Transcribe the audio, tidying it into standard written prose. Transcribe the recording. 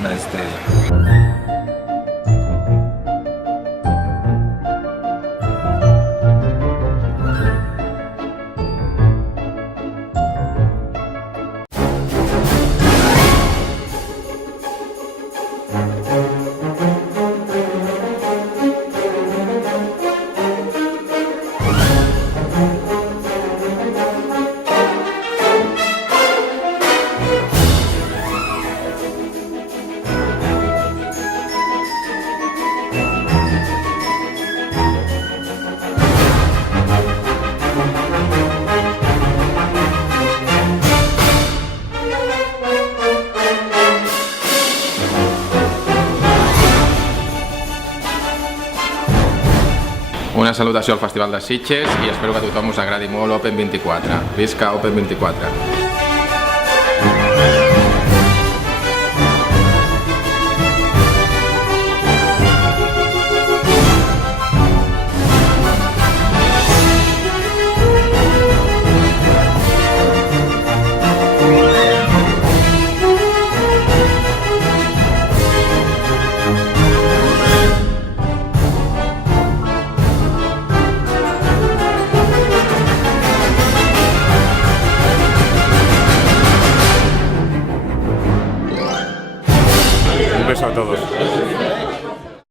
Magna Estrella. Una salutació al Festival de Sitges i espero que a tothom us agradi molt Open 24. Visca Open 24! Un beso a todos.